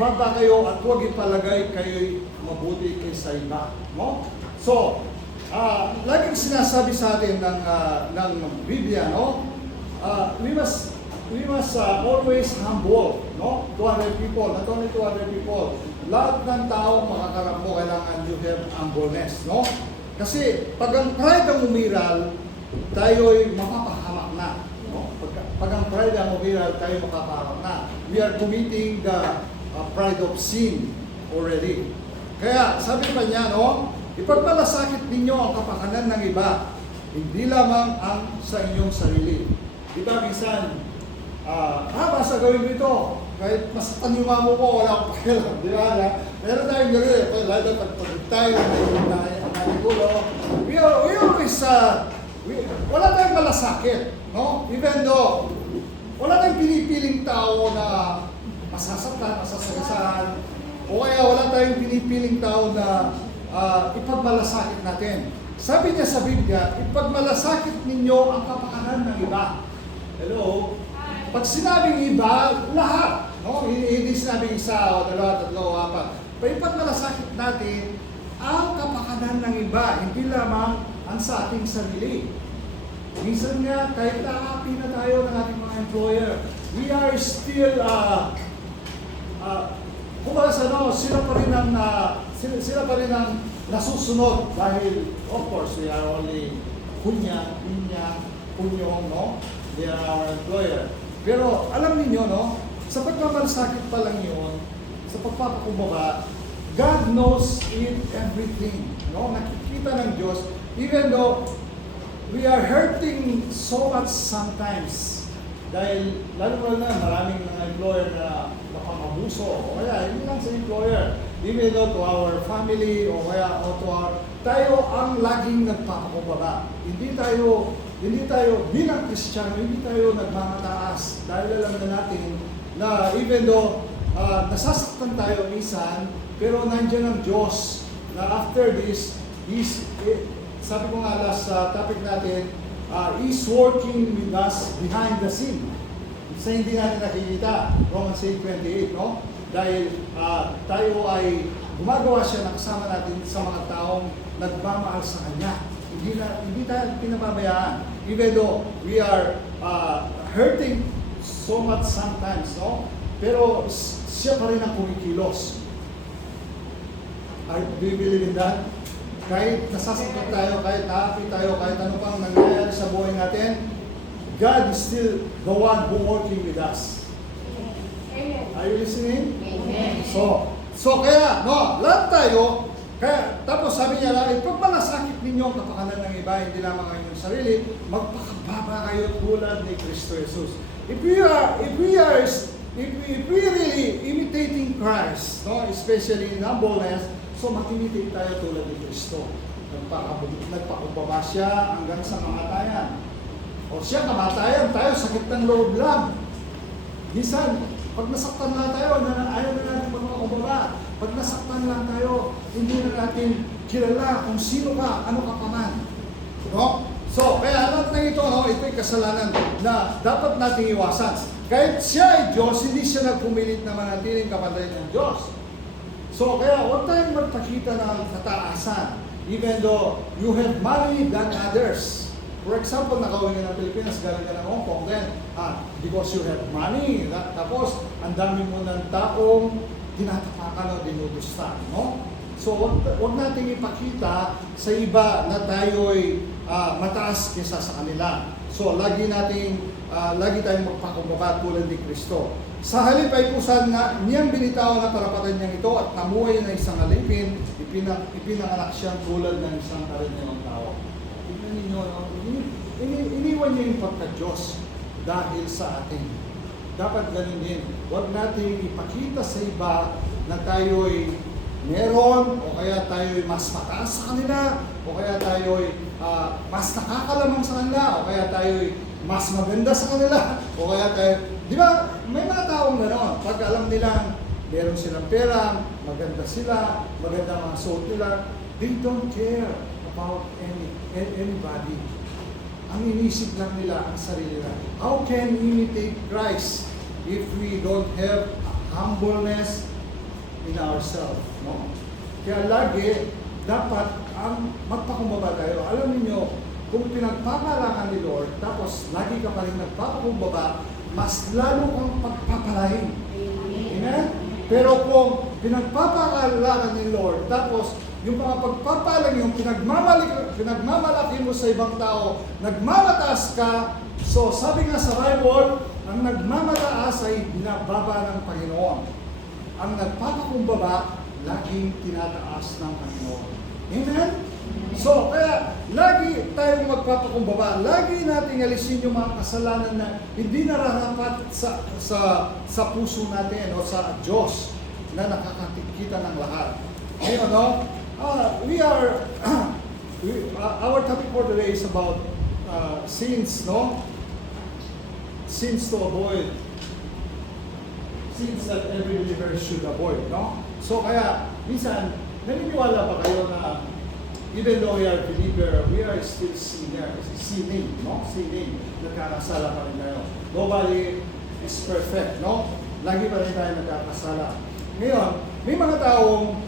Baba kayo at huwag ipalagay kayo'y mabuti kaysa iba. No? So, laging sinasabi sa atin ng Biblia, no? We must always humble, no? To other people, not only to other people. Lahat ng tao makakarap mo, kailangan you have humbleness, no? Kasi pag ang pride ang umiral, tayo'y mapapahamak na. No? Pag ang pride ang umiral, tayo mapapahamak na. We are committing the pride of sin already. Kaya sabi pa niya, no? Ipagmalasakit ninyo ang kapakanan ng iba, hindi lamang ang sa inyong sarili. Diba minsan, basta gawin mo ito. Kahit masaktan yung mamo ko, wala akong pakialam. Di ba? Meron tayong gano'n. Lalo pag tayo na nigulo. We always, wala tayong malasakit. No? Even though, wala tayong pinipiling tao na masasaktan, masasagasan. O kaya wala tayong pinipiling tao na ipagmalasakit natin. Sabi niya sa Biblia, ipagmalasakit ninyo ang kapakanan ng iba. Hello? Pag sinabing iba, lahat. No? Hindi sinabing isa o dalawa, tatlo o apat. Ipagmalasakit natin ang kapakanan ng iba, hindi lamang ang sa ating sarili. Minsan nga, kahit naapi na tayo ng ating mga employer, we are still, kumbaga sa sila pa rin ang nasusunod dahil, of course, we are only kunyong, no? They are our employer. Pero alam niyo, no? Sa pagmamalasakit pa lang yun, sa pagpapakumbaba, God knows everything. No? Nakikita ng Diyos, even though we are hurting so much sometimes. Dahil, lalo na maraming mga employer na napamabuso. O kaya, hindi lang sa employer. Even though to our family, o kaya to our, tayo ang laging nagpapakumbaba. Hindi tayo bilang Kristiyano, hindi tayo nagmamataas. Dahil alam na natin na even though nasasaktan tayo minsan, pero nandiyan ang Diyos na after this, sabi ko nga last topic natin, is working with us behind the scene. Sa hindi natin nakikita, Romans 8:28, no? Dahil tayo ay gumagawa siya na kasama natin sa mga taong nagmamahal sa Kanya. Hindi tayo pinababayaan. Even though we are hurting so much sometimes, no? Pero siya pa rin ang kumikilos. Do you believe in that? Kahit nasasaktan tayo, kahit naapi tayo, kahit ano pang nangyayari sa buhay natin, God is still the one who working with us. Are you listening? Amen. So kaya, no, lahat tayo, kaya, tapos sabi niya lang, ipagmalasakit ninyo ang kapakanan ng iba, hindi lamang ang inyong sarili, magpakababa kayo tulad ni Kristo Jesus. If we really imitating Christ, no, especially in humbleness, so mag-imitate tayo tulad ni Kristo. Nagpakumbaba siya hanggang sa kamatayan. O siya kamatayan, tayo sakit ng loob lang. Minsan, pag nasaktan na tayo, ayaw na natin magpakumbaba. Pag nasaktan lang tayo, hindi na natin kilala kung sino ka, ano ka pa man. No? So, kaya lahat ng ito, no, ito'y kasalanan na dapat nating iwasan. Kahit siya ay Diyos, hindi siya nagpumilit na manatiling kapatid ng Diyos. So, kaya huwag tayong magpakita ng kataasan, even though you have money than others. For example, nakauwi ka ng Pilipinas, galing ka ng Hong Kong, then, because you have money, tapos, ang dami mo ng taong tinatapakan o dinudusta, no? So, huwag nating ipakita sa iba na tayo'y mataas kaysa sa kanila. So, lagi tayong magpakumbaba tulad ni Kristo. Sa halip ay kusan nga niyang binitaw na karapatan niyang ito at namuhay na isang alipin, ipinanganak siyang tulad ng isang karaniwang tao. Tingnan ninyo, no? Iniwan niya yung pagka-Diyos dahil sa atin. Dapat ganun din. Huwag natin ipakita sa iba na tayo'y meron, o kaya tayo'y mas mataas sa kanila, o kaya tayo'y mas nakakalamang sa kanila, o kaya tayo'y mas maganda sa kanila, o kaya tayo, di ba, may mga taong gano'n, pag alam nilang meron silang pera, maganda sila, maganda mga suot nila, they don't care about anybody. Ang inisip lang nila ang sarili nila. How can we imitate Christ if we don't have humbleness, in ourselves, no? Kaya lagi, dapat ang magpakumbaba tayo. Alam niyo, kung pinagpapalangan ni Lord, tapos lagi ka pa rin nagpapakumbaba, mas lalo kang pagpapalain. Amen? Pero kung pinagpapalangan ni Lord, tapos yung mga pagpapalang yung pinagmamalaki mo sa ibang tao, nagmamataas ka, so sabi nga sa Bible, ang nagmamataas ay binababa ng Panginoon. Ang nagpapakumbaba, laging tinataas ng Panginoon. Amen? So, kaya lagi tayong magpapakumbaba, lagi nating alisin yung mga kasalanan na hindi nararapat sa puso natin o sa Diyos na nakakakita ng lahat. Ngayon, no? Our topic for today is about sins, no? Sins to avoid. Sins that every believer should avoid, no? So, kaya, minsan, naniniwala ba kayo na even though we are believer, we are still sinning, no? Sinning, nagkakasala pa rin tayo. Nobody is perfect, no? Lagi pa rin tayo nagkakasala. Ngayon, may mga taong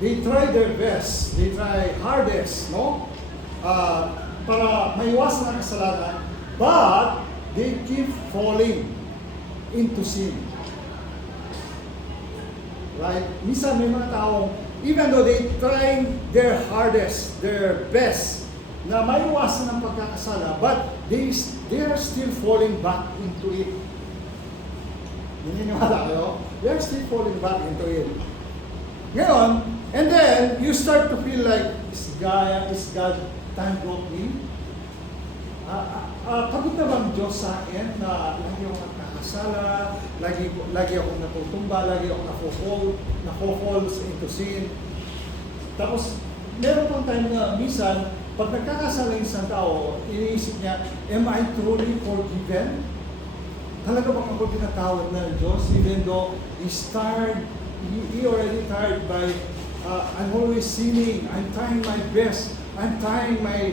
they try their best, they try hardest, no? Para maiwasan ang kasalanan, but they keep falling into sin. Right? Minsan may mga taong, even though they trying their hardest, their best, na maiwasan ang pagkakasala, but they are still falling back into it. Naniniwala kayo? They are still falling back into it. Ngayon, and then, you start to feel like, is God tanggap me? Pagod na bang Diyos sa akin na lagi akong nagkakasala, lagi akong natutumba, lagi akong nafo-fall into sin. Tapos, meron pang time na minsan, pag nagkakasala yung isang tao, iniisip niya, am I truly forgiven? Talaga bang ako tinatawad na ng Diyos even though he's tired, he already tired by I'm always sinning, I'm trying my best, I'm trying my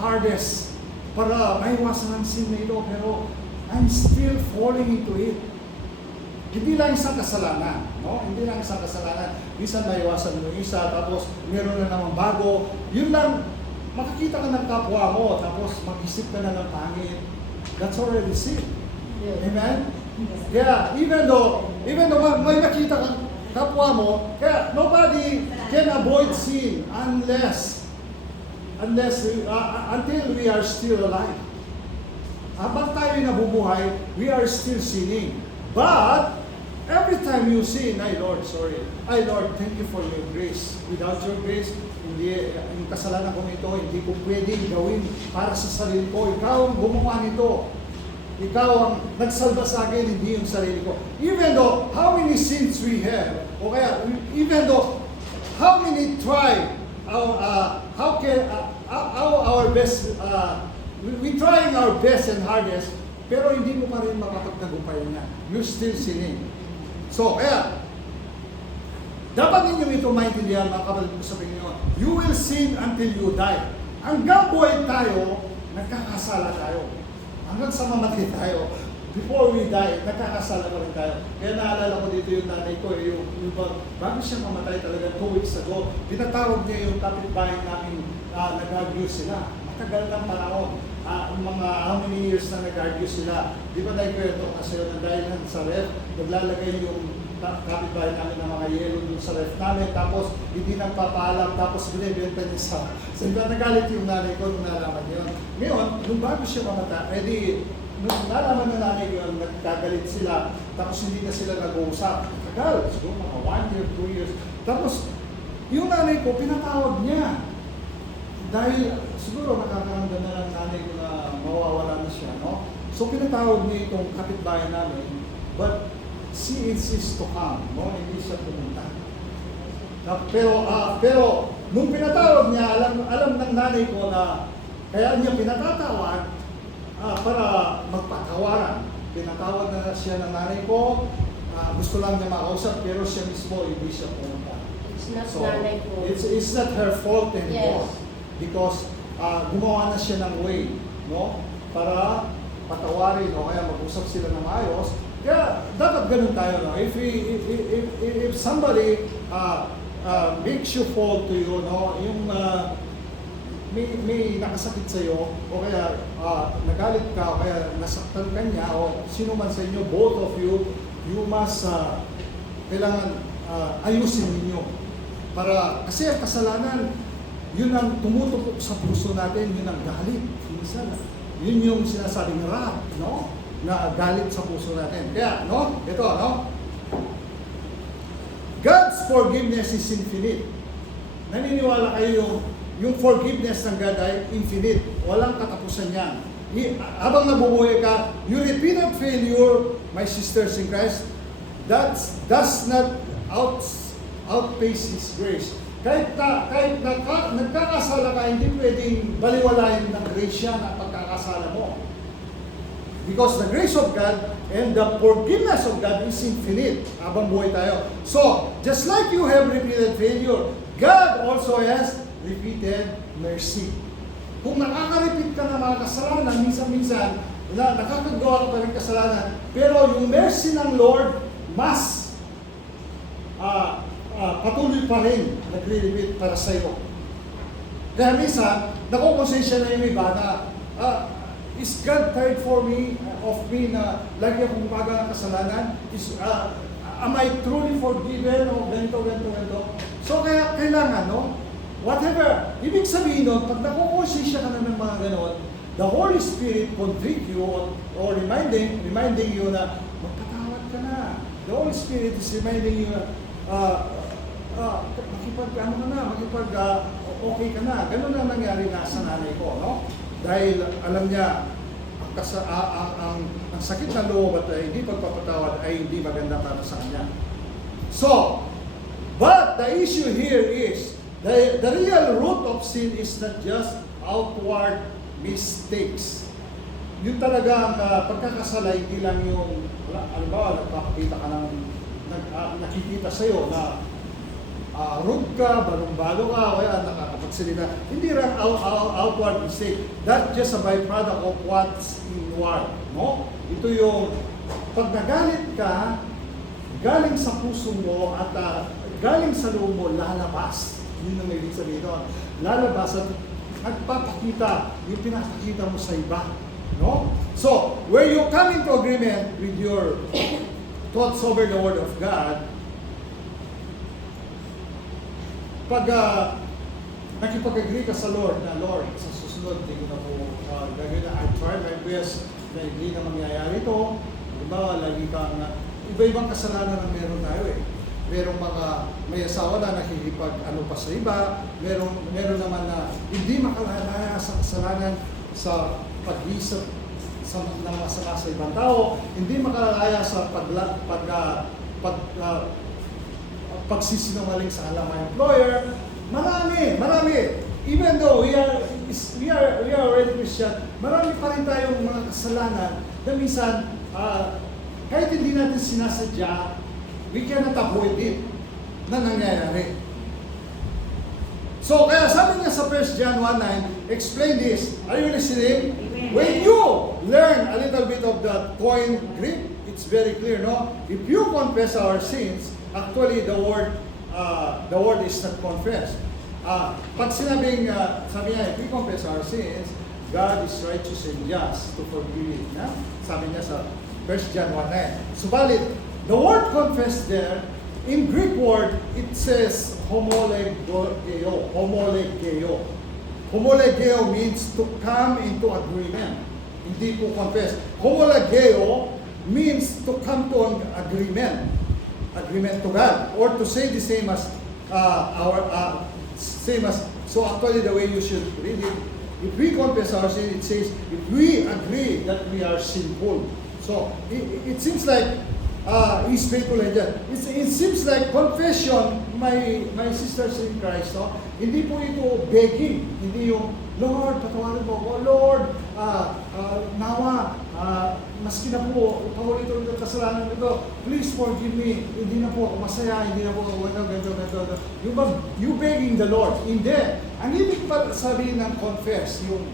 hardest para maiwasan ang sin na ito, pero I'm still falling into it. Hindi lang isang kasalanan, no? Hindi lang isang kasalanan. Minsan maiwasan mo isa, tapos meron na naman bago. Yun lang, makikita ka ng kapwa mo, tapos mag-isip ka na ng pangit. That's already sin. Amen? Yeah, even though may makita kang kapwa mo, kaya nobody can avoid sin until we are still alive. Habang tayo nabubuhay, we are still sinning. But every time you sin, ay Lord, thank you for your grace. Without your grace, hindi, yung kasalanan ko ito, hindi ko pwedeng gawin para sa sarili ko. Ikaw ang gumawa nito. Ikaw ang nagsalba sa akin, hindi yung sarili ko. Even though how many sins we have, o kaya even though how many try, our best, we trying our best and hardest, pero hindi mo pa rin makapagtagumpayan yan. You're still sinning. So, kaya, dapat ninyo ito maintindihan, mga kapatid ko sa Panginoon. You will sin until you die. Hanggang buhay tayo, nagkakasala tayo. Hanggang sa mamatay tayo, before we die, nagkakasala pa rin tayo. Kaya naalala ko dito yung nanay ko, bago siya mamatay talaga 2 weeks ago, tinatawag niya yung kapitbahay namin, nag-abuse sila. Matagal ng panahon. Mga how many years na nag-abuse sila. Di ba naikwento ko kasi na dahil sa ref, naglalagay yung kapitbahay namin ng mga yelo dun sa ref namin, tapos hindi nagpapaalam, tapos binibenta niya sa iba. Nagalit yung nanay ko nung nalaman yun. Ngayon, nung bago siya mamatay, nung nalaman na nanay ko yun, nagkagalit sila, tapos hindi na sila nag-uusap. Tagal, siguro mga 1 year, 2 years. Tapos, yung nanay ko, pinatawag niya. Dahil, siguro nakakaramdam na lang nanay ko na mawawala na siya, no? So, pinatawag niya itong kapitbahay namin, but she insists to come, no? Hindi siya pumunta. Pero nung pinatawag niya, alam ng nanay ko na kaya niya pinatatawag para magpatawaran. Pinatawag na siya ng nanay ko, gusto lang niya makausap, pero siya mismo hindi siya pumunta. It's not So, nanay ko. it's not her fault anymore. Yes. Because gumawa na siya ng way, no? Para patawarin o kaya mag-usap sila ng ayos. Kaya dapat ganun tayo, no? If if somebody makes you fall to you, no, yung may nakasakit sa iyo o kaya nagalit ka o kaya nasaktan ka niya o sino man sa inyo, both of you, you must kailangan ayusin ninyo. Para, kasi ang kasalanan, yun ang tumutupok sa puso natin, yun ang galit. Minsan, yun yung sinasabing wrath, no? Na galit sa puso natin. Kaya, no? Ito, no? God's forgiveness is infinite. Naniniwala kayo yung forgiveness ng God ay infinite. Walang katapusan yan. Habang nabubuhay ka, your repeated failure, my sisters in Christ, does not outpace His grace. Kahit nagkakasala ka, hindi pwedeng baliwalayin ng grace yan ang pagkakasala mo. Because the grace of God and the forgiveness of God is infinite habang buhay tayo. So, just like you have repeated failure, God also has repeated mercy. Kung nakaka-repeat ka ng mga kasalanan, minsan-minsan, nakakagawa ka pa ng kasalanan, pero yung mercy ng Lord, mas patuloy pa rin nagre-repeat para sa iyo. Kaya minsan, nakukonsensya na yung iba na, is God tired of me na lagi akong gumaga ng kasalanan? Am I truly forgiven? O ganito. So kaya kailangan, no? Whatever, ibig sabihin nun, pag nakukonsensya ka na ng mga ganon, the Holy Spirit convict you or reminding you na magpatawad ka na. The Holy Spirit is reminding you na okay ka na. Ganun na nangyari na sa nanay ko, no? Dahil alam niya, ang sakit na loob at hindi pagpapatawad ay hindi maganda para sa kanya. So, but the issue here is, the real root of sin is not just outward mistakes. Yung talagang pagkakasala, hindi lang yung, alimbawa, nagpapakita ka ng, nakikita sa'yo na rude ka, balong-balo ka, o kaya nakakapagsalita. Hindi lang outward mistake. That's just a byproduct of what's inward. No? Ito yung, pag nagalit ka, galing sa puso mo at galing sa loob mo, lalabas. Yun ang ibig sabihin doon. Lalabas at nagpapakita yung pinapakita mo sa iba. No? So, where you come into agreement with your thoughts over the Word of God, pag nakipag-agree ka sa Lord, na Lord, sa susunod, hindi ko na po gagawin na I try my best na hindi na mangyayari ito. Diba, lagi kang iba-ibang kasalanan ang meron tayo eh. Merong mga may asawa na nakikipag-ano pa sa iba, meron naman na hindi makalalaya sa kasalanan sa pag-isip ng masama sa ibang tao, hindi makalalaya sa pagsisinungaling sa alam ng employer. Marami. Even though we are already Christian, marami pa rin tayong mga kasalanan na minsan kahit hindi natin sinasadya, we cannot avoid it na nangyayari. So, kaya sabi niya sa 1 John 1:9, explain this. Are you listening? Amen. When you learn a little bit of the Koine Greek, it's very clear, no? If you confess our sins, actually the word is not confessed. Pag sinabing, sabi niya, if we confess our sins, God is righteous and just to forgive it. Na? Sabi niya sa 1 John 1:9. Subalit, the word confess there, in Greek word, it says homolegeo. Homolegeo means to come into agreement. Hindi po confess. Homolegeo means to come to an agreement to God, or to say the same as so actually the way you should read it, if we confess our sin, it says if we agree that we are sinful. So it seems like He's faithful and just. It seems like confession, my sisters in Christ, no? Hindi po ito begging, hindi yung Lord, patawarin mo ako, Lord, nawa, maski na po, paulit-ulit ang kasalanan nito, please forgive me, hindi na po ako masaya, hindi na po ako ganito. You begging the Lord. Hindi. Ang ibig pa sabihin ng confess, yung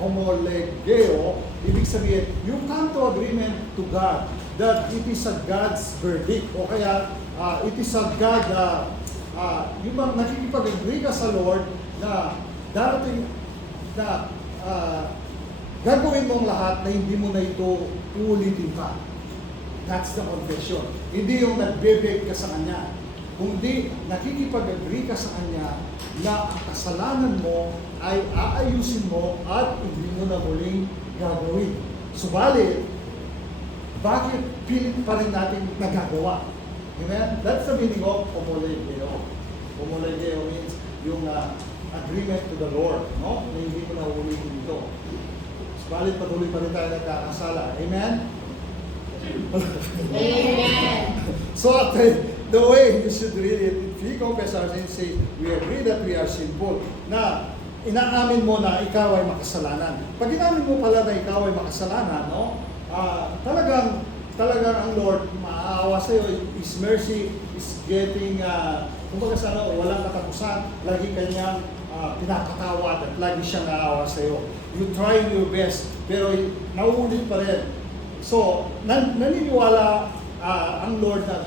homolegeo, ibig sabihin, you come to agreement to God that it is a God's verdict, o kaya it is a God, yung bang nakikipag-agree ka sa Lord na darating na gagawin mong lahat na hindi mo na ito uulitin pa. That's the confession. Hindi yung nagbe-beg ka sa Kanya. Kundi nakikipag-agree ka sa Kanya na ang kasalanan mo ay aayusin mo at hindi mo na muling gagawin. Subalit, bakit pilit pa rin natin nagagawa? Amen? That's the meaning of homologeo. Homologeo means yung agreement to the Lord, no? Na hindi mo na uulitin ito. Subalit, patuloy pa rin tayo nagkakasala. Amen? Amen. So the way you should read it, if we confess our sins, say, we agree that we are sinful, na inaamin mo na ikaw ay makasalanan. Pag inamin mo pala na ikaw ay makasalanan, no? Talagang ang Lord maaawa sa iyo. His mercy is getting, kumbaga sa walang katapusan, lagi kanyang pinapatawad at lagi siyang naawa sa iyo. You try your best, pero nauulit pa rin. So, naniniwala ang Lord na,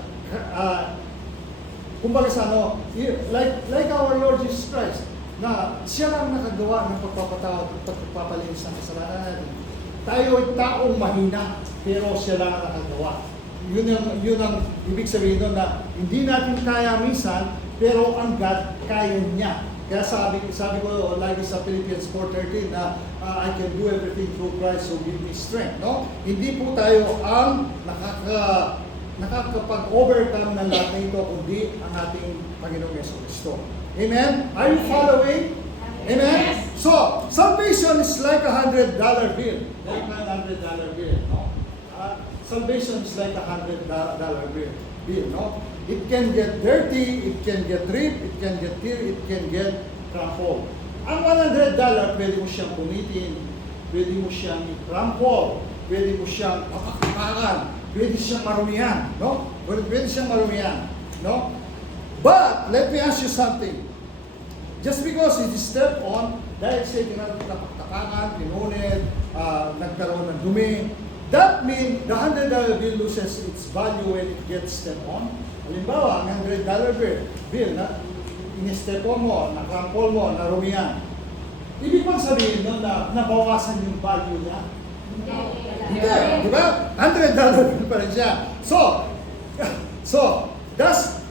kumbaga sa like our Lord Jesus Christ, na siya lang nakagawa ng pagpapatawad at pagpapalinis ng kasalanan natin. Tayo ay taong mahina, pero siya lang ang nakagawa. Yun ang ibig sabihin doon na hindi natin kaya minsan, pero ang God kaya niya. Kaya sabi ko lagi sa Philippians 4:13 na I can do everything through Christ who gives me strength. No? Hindi po tayo ang nakakapag-overcome ng lahat na ito, kundi ang ating Panginoong Jesucristo. Amen? Are you following? Amen? Yes. So, salvation is like $100 bill. Like $100 bill. No? Salvation is like $100 bill. No? It can get dirty, it can get ripped, it can get tear, it can get crumpled. Ang $100, pwede mo siyang punitin, pwede mo siyang i-crumple, pwede mo siyang papakpakan, pwede siyang marumihan, no? Pwede siyang marumihan, no? But, let me ask you something. Just because it is stepped on, dahil siya pinapaktakan, pinunit, nagkaroon ng dumi, that means the $100 bill loses its value when it gets stepped on. Halimbawa, ang $100 bill na in-step-on mo, na-crumple mo, narumihan. Ibig bang sabihin nun na nabawasan yung value niya? Hindi, di ba? $100 bill pa rin siya. So, does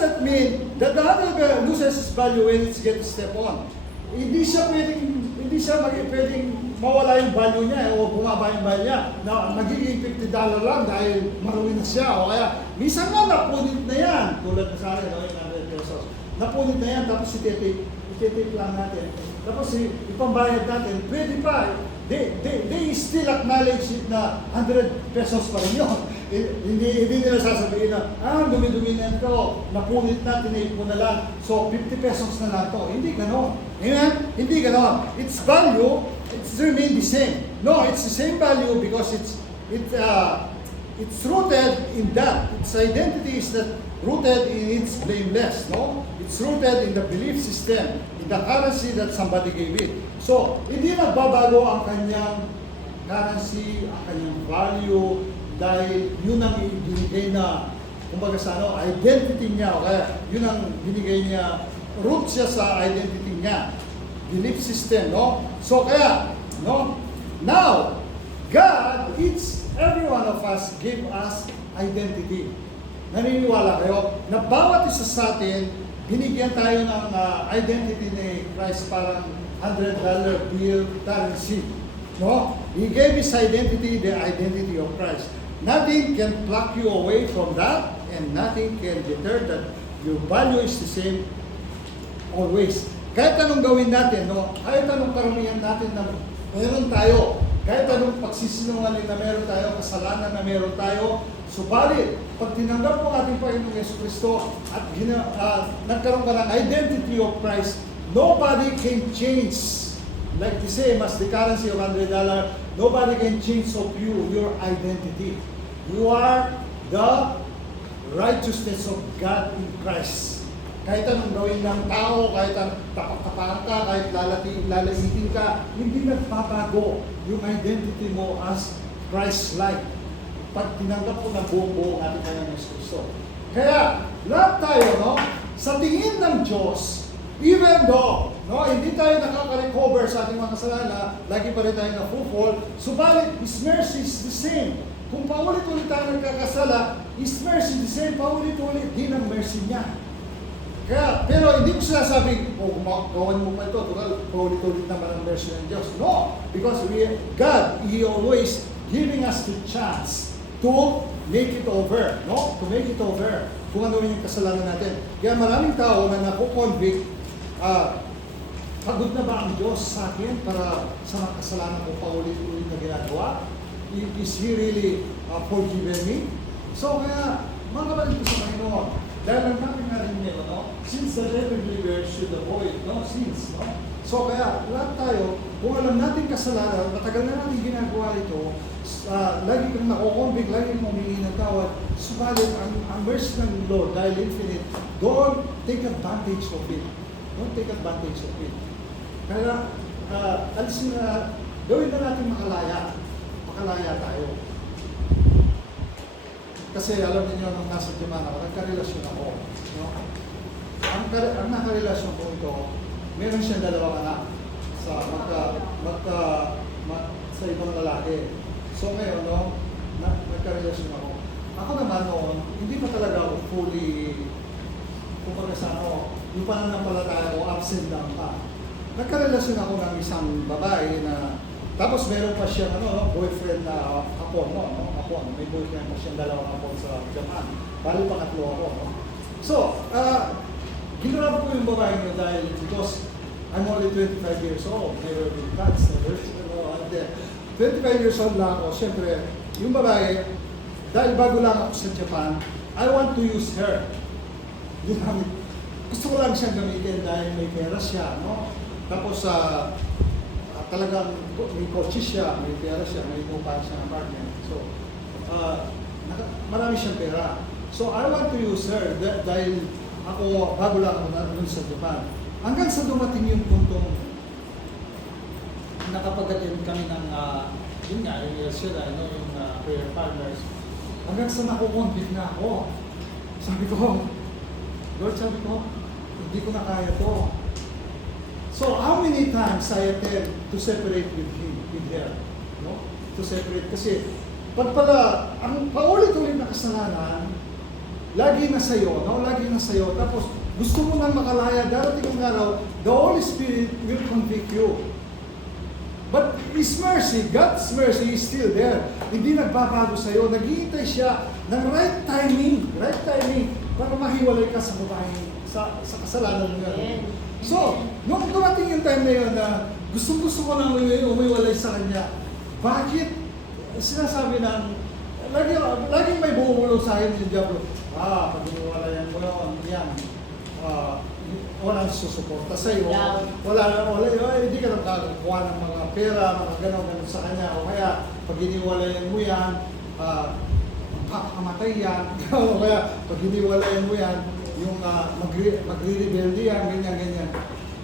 that mean that the $100 bill loses its value when it gets stepped on? Hindi siya pwedeng mawala yung value niya o bumaba yung value niya na magiging $50 lang dahil marumi na siya o kaya minsan nga napunit na yan tulad na sa akin, yung $100 pesos napunit na yan tapos ititake lang natin tapos ipambayad natin, pwede pa they still acknowledge it na $100 pesos pa rin yun. Hindi nila sasabihin na dumi-dumi na ito, napunit na, tinake mo na lang, so 50 pesos na lang ito. Hindi ganon. Amen? Hindi ganon. Its value, it's remain the same. No, it's the same value because it's rooted in that. Its identity is that rooted in its blameless. No, it's rooted in the belief system, in the currency that somebody gave it. So, hindi nagbabago ang kanyang currency, ang kanyang value, dahil yun ang ibinigay na, kumbaga sa identity niya, o kaya yun ang binigay niya, root siya sa identity niya, belief system, no? So, kaya, no? Now, God, every one of us, gave us identity. Naniniwala kayo na bawat isa sa atin, binigyan tayo ng identity ni Christ, parang $100 bill currency. No? He gave his identity, the identity of Christ. Nothing can pluck you away from that, and nothing can deter that. Your value is the same always. Kahit anong gawin natin, no? Kahit anong karamihan natin na meron tayo, kahit anong pagsisinungaling na meron tayo, kasalanan na meron tayo, subalit, pag tinanggap mo ating Panginoong Jesucristo at nagkaroon ka ng identity of Christ, nobody can change. Like the same as the currency of $100, nobody can change of you, your identity. You are the righteousness of God in Christ. Kahit anong gawin ng tao, kahit tapak-tapakan ka, kahit lalaitin ka, hindi nagbabago yung identity mo as Christ-like. pag tinanggap ko ng buong ating Panginoon Yesu Kristo. Kaya, lahat tayo, no, sa tingin ng Diyos, even though, no, hindi tayo nakaka-recover sa ating mga kasalanan, lagi pa rin tayo na-fall, subalit, His mercy is the same. Kung paulit-ulit tayo nagkakasala, His mercy is the same, paulit-ulit din ang mercy niya. Kaya, pero hindi ko sinasabing, gawan mo pa ito, paulit-ulit naman ang mercy ng Diyos. No, because God, He always giving us the chance to make it over, no? To make it over. Kung ano yung kasalanan natin. Kaya maraming tao na nakukonvict, pagod na ba ang Diyos sa akin para sa mga kasalanan ko paulit-ulit na ginagawa? Is He really forgiven me? So kaya, mga kapatid ko sa Panginoon, dahil ang namin nga rin nila, no? Since the devil believer should avoid, no? Sins, no? So kaya, lahat tayo, kung alam natin kasalanan, matagal na natin ginagawa ito, lagi kang nakukonvict, lagi kang humingi ng tawad, subalit ang mercy ng Lord, dahil infinite, don't take advantage of it. Don't take advantage of it. Kaya, alisin na, gawin na natin makalaya. Makalaya tayo. Kasi alam niyo nung nasa Japan ako, nagkarelasyon ako. No? Ang nakarelasyon ko ito, meron siyang dalawang anak sa sa ibang lalaki. So ngayon, no, nagkarelasyon ako. Ako naman noon, hindi pa talaga ako fully, kumbaga sa yung pananampalataya ko, absent lang pa. Nagkarelasyon ako ng isang babae na, tapos meron pa siyang boyfriend na Hapon, no? Hapon. May boyfriend pa siyang dalawang Hapon sa Japan. Bali pangatlo ako, no? So, ginawa ko yung babae niyo dahil because I'm only 25 years old. Never been touched, never, 25 years old lang ako. Siyempre, yung babae, dahil bago lang ako sa Japan, I want to use her. Gusto ko lang siyang gamitin dahil may pera siya, no? Tapos, talagang may kotse siya, may pera siya, may lupa siya ng apartment. So, marami siyang pera. So, I want to use her dahil ako, bago lang ako naroon sa Japan. Hanggang sa dumating yung puntong nakapag-attend kami ng, yun nga, yung sila, yung prayer partners. Hanggang sa nakukonvict na ako. Sabi ko, Lord, hindi ko na kaya to. So, how many times I attempt to separate with her? No? To separate. Kasi, pag pala, ang paulit-ulit na kasalanan, lagi na sa'yo, no? Lagi na sa'yo. Tapos, gusto mo nang makalaya, darating ang araw, the Holy Spirit will convict you. But His mercy, God's mercy is still there. Hindi nagbabago sa'yo. Naghihintay siya ng right timing, para mahiwalay ka sa babae, sa kasalanan mo. So, nung dumating yung time na yun na gusto ko nang umiwalay sa kanya, bakit sinasabi ng, laging may bumulong sa akin yung Diablo, pag umiwalayan mo yan, walang susuporta sa iyo, hindi ka nagkakakuha ng mga pera, mga gano'n sa kanya, o kaya pag iniwalayan mo yan, kakamatay yan, o kaya pag iniwalayan mo yan, yung magre-rebelde yan, ganyan.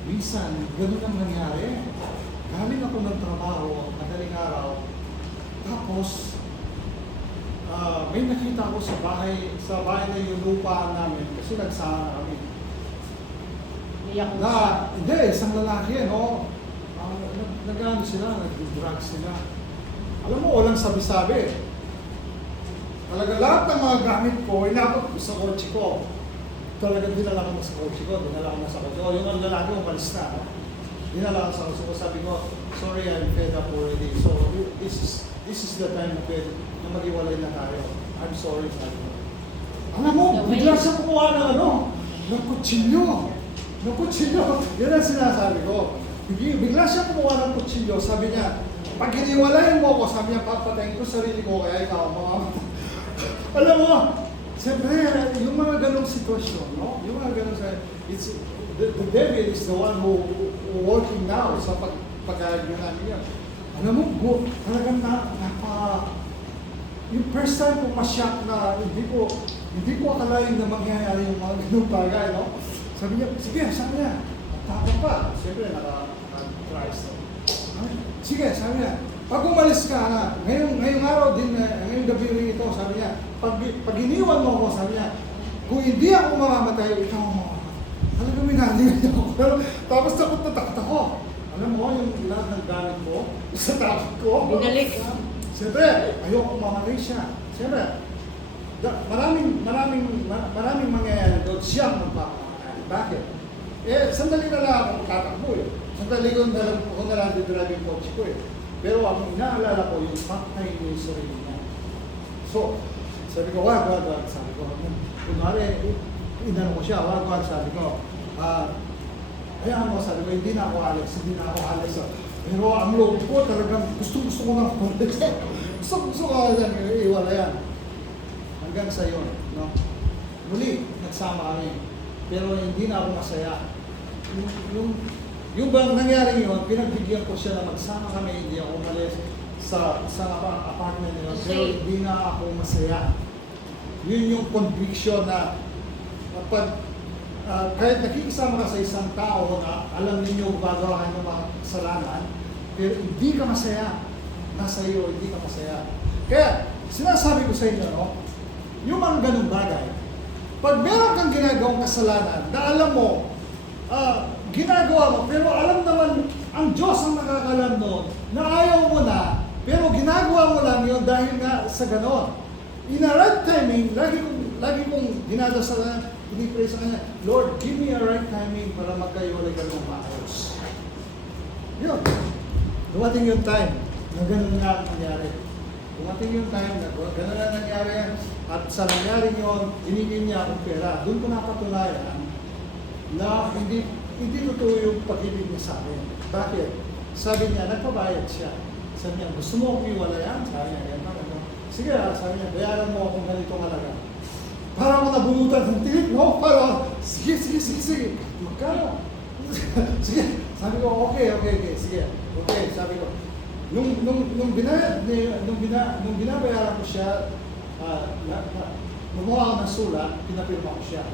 Minsan, gano'n ang nangyari. Galing ako ng trabaho, madaling araw, tapos, may nakita ko sa bahay na yung lupa namin, kasi nagsama kami. Hindi, isang lalaki, no? Nag-ano sila, nag-drugs sila. Alam mo, walang sabi-sabi. Talaga lahat ng mga gamit ko, inabot ko sa kotse ko. Talaga dinala ko na sa kotse ko, yung lalaki ko, malis na. No? Dinala ko sa kotse ko, sabi ko, sorry, I'm fed up already. So, this is the time na mag-iwalay na tayo. I'm sorry, sabi ko. Alam mo, bigla siya kumuha ng kutsilyo. Yan ang sinasabi ko. Bigla siya kumuha ng kutsilyo. Sabi niya, pag hiniwalayan mo ako, sabi niya, papatayin ko sarili ko, kaya ikaw, alam mo, siyempre, yung mga ganong sitwasyon, no? Yung mga ganong the devil is the one who working now sa pag-aagyo namin yan. Alam mo, talagang yung first time ko ma-shock na hindi ko akalain na mangyayari yung mga ganong bagay, no? Sabi niya, sige, sabi niya, tapos pa. Siyempre, naka-Christ. Sige, sabi niya, Pag umalis ka na, ngayong araw din, ngayong gabi rin ito, sabi niya, pag iniwan mo ako, sabi niya, kung hindi ako mamamatay, ikaw ang mamamatay. Talagang minahalihan niya ako. Tapos takot na takot ako. Alam mo, yung lahat ng gamit ko, sa takot ko. Binalik. Siyempre, ayoko mamatay siya. Siyempre, maraming mangyayari doon siyang magpapakain. Bakit? Sandali na lang ako magtatakbo eh. Sandali ko na lang driving coach ko eh. Pero ang inaalala ko yung patay niya yung sarili niya. So, sabi ko, wag. Sabi ko, kunwari, inano ko siya, wag. Sabi ko, hayaan mo, sabi ko, hindi na ako alis. Pero ang loob ko talagang gusto ko na ako alis. Gusto ko iwala yan. Hanggang sa yun, no? Muli, nagsama kami. Pero hindi na ako masaya. Yung bang nangyari yun, pinagbigyan ko siya na magsama kami, hindi ako umalis sa apartment nila. Pero hindi na ako masaya. Yun yung conviction na kapag kahit nakikisama ka sa isang tao na alam ninyo gagawa ng mga kasalanan, pero hindi ka masaya. Nasa iyo, hindi ka masaya. Kaya, sinasabi ko sa inyo, no? Yung mga ganung bagay, pag meron kang ginagawang kasalanan na alam mo, ginagawa mo, pero alam naman, ang Diyos ang nakakalam noon, na ayaw mo na, pero ginagawa mo lang yun dahil nga sa ganon. In a right timing, lagi kong dinadasalan, pinipray sa Kanya, Lord, give me a right timing para magkahiwalay ka ng maayos. Yun. Dumating yung time na ganun nga ang nangyari. Dumating yung time na ganun na nangyari at sa nangyari yun, hiningin niya akong pera. Doon ko napatunayan na hindi totoo yung pag-ibig niya sa akin. Bakit? Sabi niya, nagpabayad siya. Sabi niya, gusto mo akong iwalayan? Sabi niya, ganun. Sige, sabi niya, bayaran mo akong ganitong halaga. Para ako nabunutan ng tilit, no? Para, sige. Magkano? Sige. Sabi ko, okay. Sige. Okay, sabi ko. Nung binabayaran ko siya, gumawa ako ng sulat, pinapirma ko siya.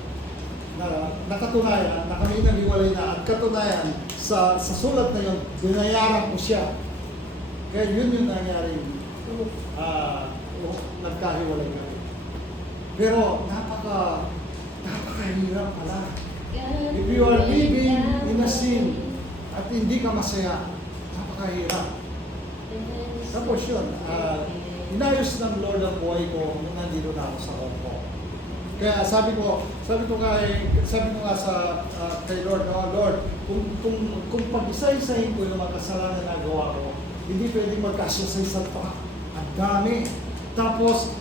Nakatunayan, na kami nag-iwalay na, at katunayan, sa sulat na yun, binayaran ko siya. Kaya yun yung nangyari, nagkahiwalay kami. Pero napakahirap pala. If you are living in a sin at hindi ka masaya, napakahirap. Tapos yun, inayos ng Lord ang buhay ko nung nandito na ako sa Hong Kong. Kaya sabi ko nga kay Lord, Lord, kung pag-isa-isahin ko yung mga kasalanan na nagawa ko, hindi pwedeng magkasya sa isa't pa. Ang dami. Tapos,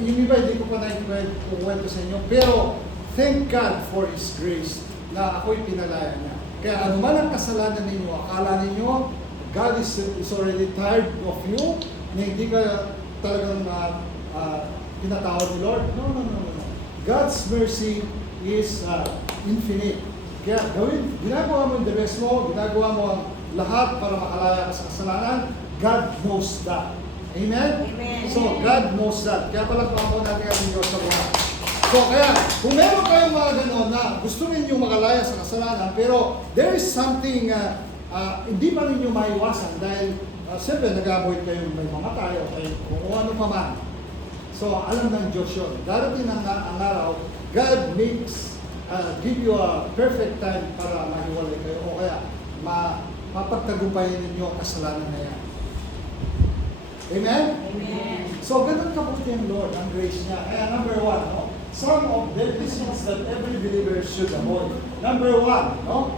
yung iba hindi ko pa naikwento sa inyo, pero thank God for His grace na ako'y pinalaya niya. Kaya ano man ang kasalanan ninyo, akala ninyo, God is already tired of you, na hindi ka talagang tinatawag ni Lord. No. God's mercy is infinite. Kaya ginagawa mo yung the best mo, ginagawa mo ang lahat para makalaya ka sa kasalanan, God knows that. Amen? Amen. So, God knows that. Kaya palagpakan po natin ang Diyos sa buhay. So, kaya, kung meron kayong mga gano'n na gusto ninyo makalaya sa kasalanan, pero there is something hindi pa ninyo maiwasan dahil siyempre nag-avoid kayo may mamatay o kung ano pa man. So, alam ng Diyos yun. Darating ang araw, God makes, give you a perfect time para mahiwalay kayo o kaya mapagtagumpayan ninyo ang kasalanan na yan. Amen? Amen. So, ganun kabuti ang Lord, ang grace niya. Kaya number one, no? Some of the lessons that every believer should avoid. Number one, no?